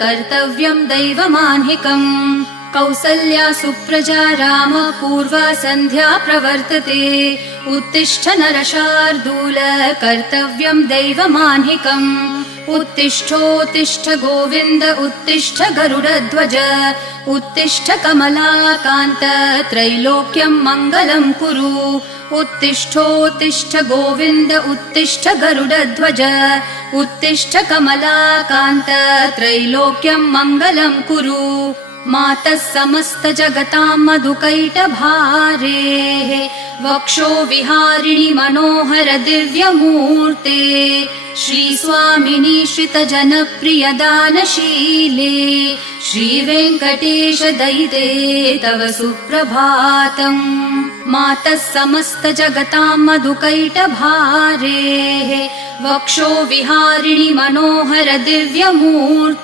कर्तव्यं दैवमान्हिकम् कौसल्या सुप्रजा राम पूर्वा सन्ध्या प्रवर्तते उत्तिष्ठ नरशार्दूल कर्तव्यं दैवमान्हिकम् उत्तिष्ठोत्तिष्ठ गोविन्द उत्तिष्ठ गरुडध्वज उत्तिष्ठ कमलाकान्त त्रैलोक्यं मङ्गलं कुरु उत्तिष्ठोत्तिष्ठ गोविन्द उत्तिष्ठ गरुडध्वज उत्तिष्ठ कमलाकान्त त्रैलोक्यं मङ्गलं कुरु मातः समस्त जगतां मधुकैटभारेः वक्षो विहारिणि मनोहर दिव्यमूर्ते श्रीस्वामिनि श्रितजनप्रियदानशीले श्रीवेङ्कटेश दयिते तव सुप्रभातम् मातः समस्त जगतां मधुकैटभारेः वक्षो विहारिणि मनोहर दिव्यमूर्ते